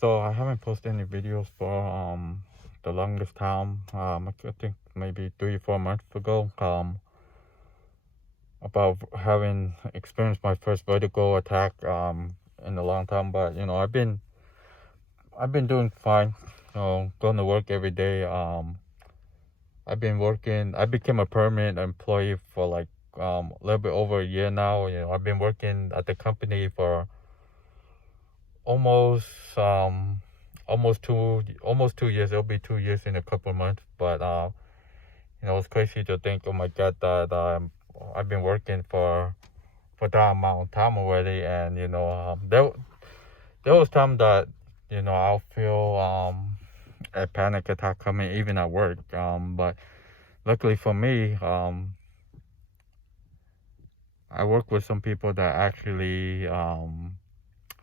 So I haven't posted any videos for the longest time. I think maybe 3 4 months ago. About having experienced my first vertigo attack in a long time, but I've been doing fine. Going to work every day. I've been working. I became a permanent employee for like a little bit over a year now. I've been working at the company for almost almost 2 years. It'll be 2 years in a couple of months. But it's crazy to think. Oh my God, that I've been working for that amount of time already, and there was time that I'll feel a panic attack coming even at work. But luckily for me, I work with some people that actually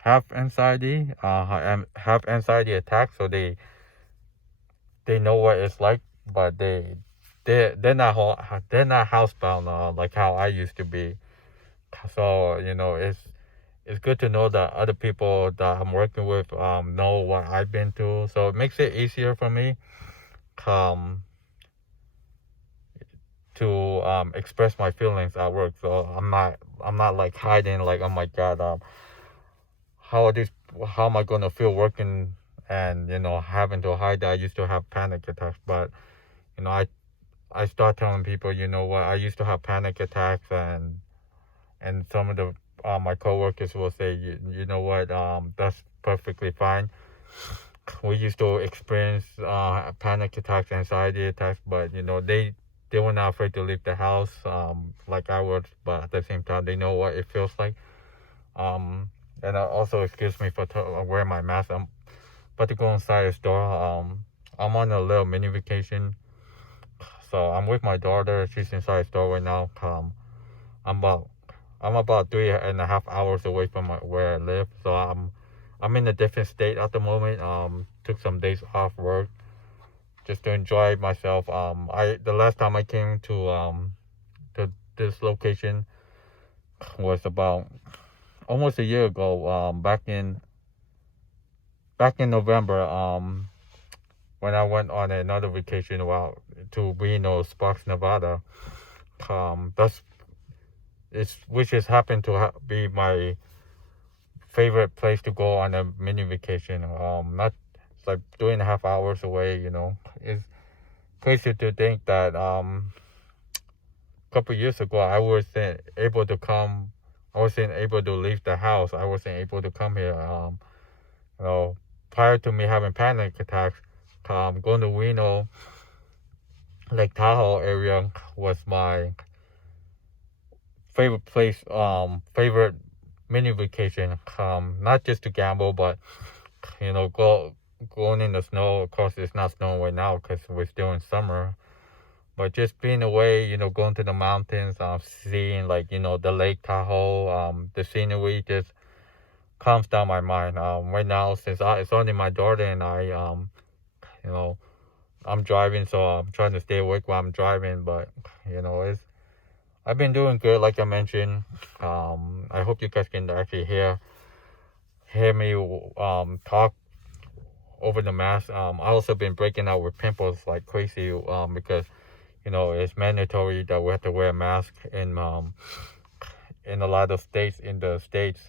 have anxiety, have anxiety attacks, so they know what it's like, but they're not housebound like how I used to be. So it's good to know that other people that I'm working with know what I've been through. So it makes it easier for me um to express my feelings at work. So I'm not like hiding like, oh my God, how are these how am I gonna feel working, and having to hide that I used to have panic attacks. But you know I start telling people, what, I used to have panic attacks, and some of the my coworkers will say, you know what, that's perfectly fine. We used to experience panic attacks, anxiety attacks, but they were not afraid to leave the house like I was. But at the same time, they know what it feels like. And also excuse me for wearing my mask. I'm about to go inside the store. I'm on a little mini vacation, so I'm with my daughter. She's inside the store right now. I'm about I'm about 3.5 hours away from where I live, so I'm in a different state at the moment. Took some days off work just to enjoy myself. I the last time I came to this location was about almost a year ago. Back in November. When I went on another vacation, to Reno, Sparks, Nevada. That's which has happened to be my favorite place to go on a mini vacation. Not It's like 3.5 hours away. It's crazy to think that a couple years ago I wasn't able to come. I wasn't able to leave the house. I wasn't able to come here. You know, Prior to me having panic attacks, going to Reno, Lake Tahoe area was my favorite place. Favorite mini vacation. Not just to gamble, but going in the snow. Of course, it's not snowing right now because we're still in summer. But just being away, going to the mountains, seeing like the Lake Tahoe, the scenery just calms down my mind. Right now, since it's only my daughter and I, you know, I'm driving, so I'm trying to stay awake while I'm driving. But it's I've been doing good, like I mentioned. I hope you guys can actually hear me talk over the mask. I also been breaking out with pimples like crazy because it's mandatory that we have to wear a mask in a lot of states in the states.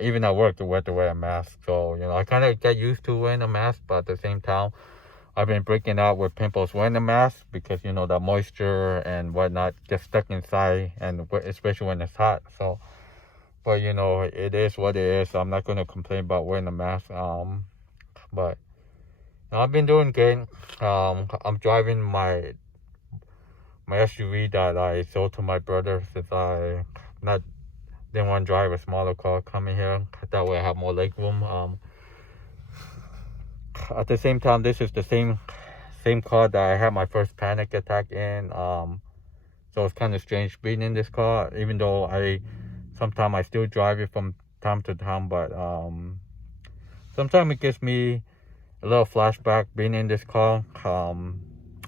Even at work, we have to wear a mask. So I kind of get used to wearing a mask, but at the same time, I've been breaking out with pimples wearing a mask because the moisture and whatnot gets stuck inside, and especially when it's hot. So, but it is what it is. So I'm not gonna complain about wearing a mask. But I've been doing good. I'm driving my SUV that I sold to my brother since I not didn't want to drive a smaller car coming here. That way I have more leg room. At the same time, this is the same car that I had my first panic attack in. So it's kind of strange being in this car, even though sometimes I still drive it from time to time. But sometimes it gives me a little flashback being in this car.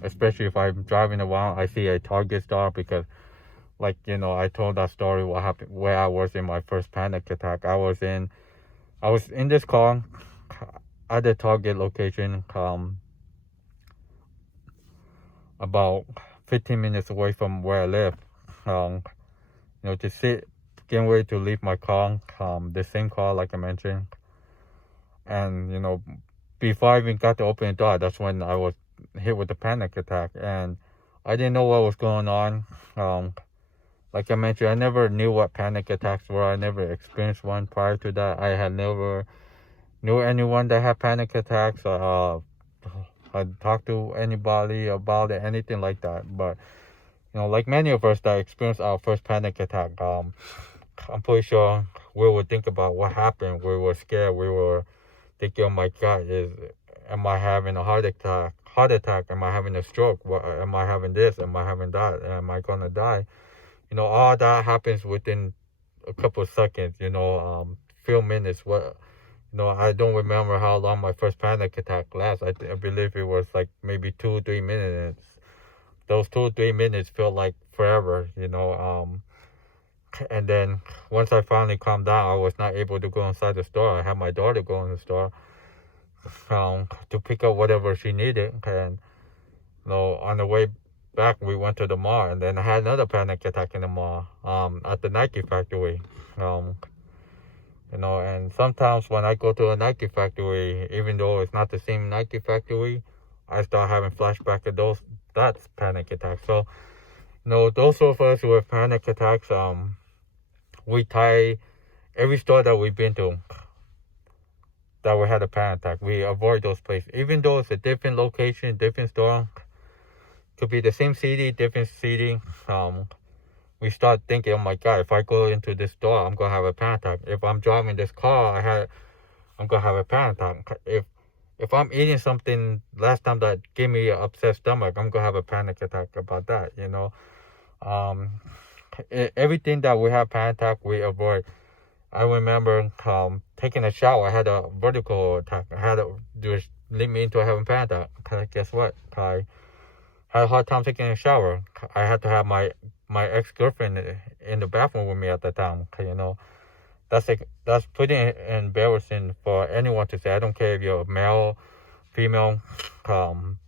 Especially if I'm driving around, I see a Target star because, like I told that story what happened where I was in my first panic attack. I I was in this car at the Target location, about 15 minutes away from where I live. To sit, getting ready to leave my car, the same car like I mentioned, and before I even got to open the door, that's when I was hit with a panic attack, and I didn't know what was going on. Um, like I mentioned, I never knew what panic attacks were. I never experienced one prior to that. I had never knew anyone that had panic attacks. I talked to anybody about it, anything like that. But like many of us that experienced our first panic attack, I'm pretty sure we would think about what happened. We were scared. We were thinking, "Oh my God, am I having a heart attack? Heart attack? Am I having a stroke? Am I having this? Am I having that? Am I gonna die?" All that happens within a couple of seconds. Few minutes. I don't remember how long my first panic attack lasted. I believe it was like maybe 2 or 3 minutes. Those 2 or 3 minutes feel like forever. And then once I finally calmed down, I was not able to go inside the store. I had my daughter go in the store to pick up whatever she needed. And on the way back, we went to the mall, and then I had another panic attack in the mall at the Nike factory. And sometimes when I go to a Nike factory, even though it's not the same Nike factory, I start having flashback of that's panic attacks. So, those of us who have panic attacks, we tie every store that we've been to that we had a panic attack. We avoid those places, even though it's a different location, different store. Could be the same city, different city. We start thinking, "Oh my God, if I go into this store, I'm gonna have a panic attack. If I'm driving this car, I'm gonna have a panic attack. If I'm eating something last time that gave me an upset stomach, I'm gonna have a panic attack about that. Everything that we have panic attack, we avoid. I remember taking a shower. I had a vertical attack. I had just lead me into having panic attack. Guess what? I had a hard time taking a shower. I had to have my ex-girlfriend in the bathroom with me at the time. That's pretty embarrassing for anyone to say. I don't care if you're a male, female, an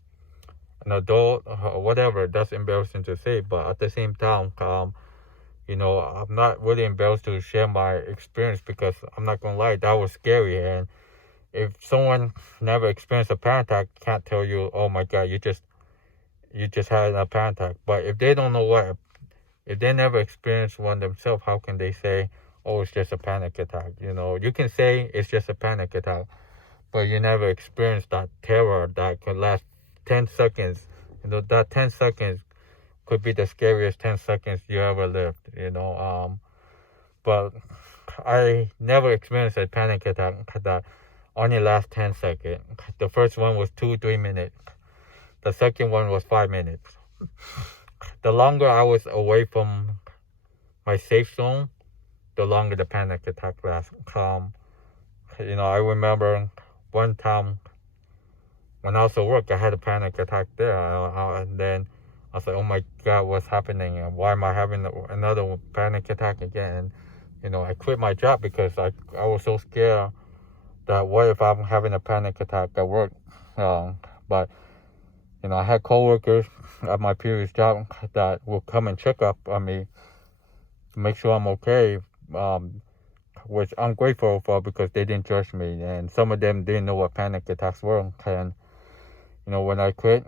adult, or whatever. That's embarrassing to say. But at the same time, I'm not really embarrassed to share my experience, because I'm not gonna lie, that was scary. And if someone never experienced a panic attack, can't tell you, "Oh my God, you just had a panic attack." But if they don't know if they never experienced one themselves, how can they say, "Oh, it's just a panic attack"? You can say it's just a panic attack, but you never experienced that terror that could last 10 seconds. That 10 seconds could be the scariest 10 seconds you ever lived. But I never experienced a panic attack that only lasts 10 seconds. The first one was 2-3 minutes. The second one was 5 minutes. The longer I was away from my safe zone, the longer the panic attack lasts. I remember one time when I was at work, I had a panic attack there, and then I was like, "Oh my God, what's happening? And why am I having another panic attack again?" And I quit my job because I was so scared that what if I'm having a panic attack at work? But I had coworkers at my previous job that would come and check up on me to make sure I'm okay, which I'm grateful for, because they didn't judge me, and some of them didn't know what panic attacks were. And when I quit,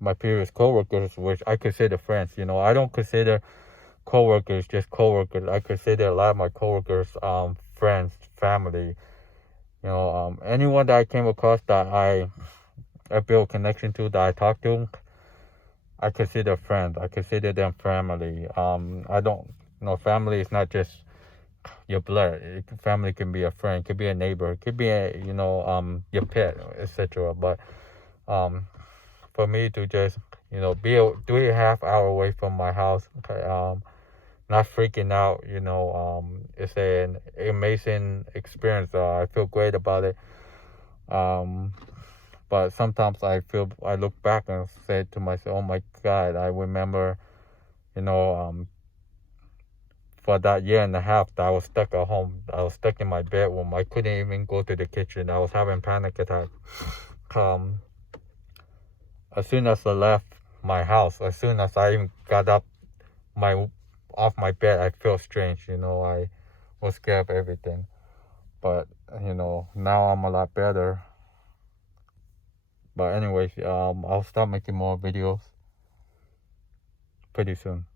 my previous coworkers, which I consider friends, I don't consider coworkers just coworkers. I consider a lot of my coworkers friends, family. Anyone that I came across that I built a connection to, that I talk to, I consider friends. I consider them family. I don't, family is not just your blood. Family can be a friend, could be a neighbor, could be your pet, etc. But for me to just be 3.5 hours away from my house, not freaking out, it's an amazing experience. I feel great about it. But sometimes I look back and say to myself, "Oh my God, I remember, for that year and a half that I was stuck at home. I was stuck in my bedroom. I couldn't even go to the kitchen. I was having panic attacks. As soon as I left my house, as soon as I even got up off my bed, I felt strange. I was scared of everything. But now I'm a lot better. But anyways, I'll start making more videos pretty soon.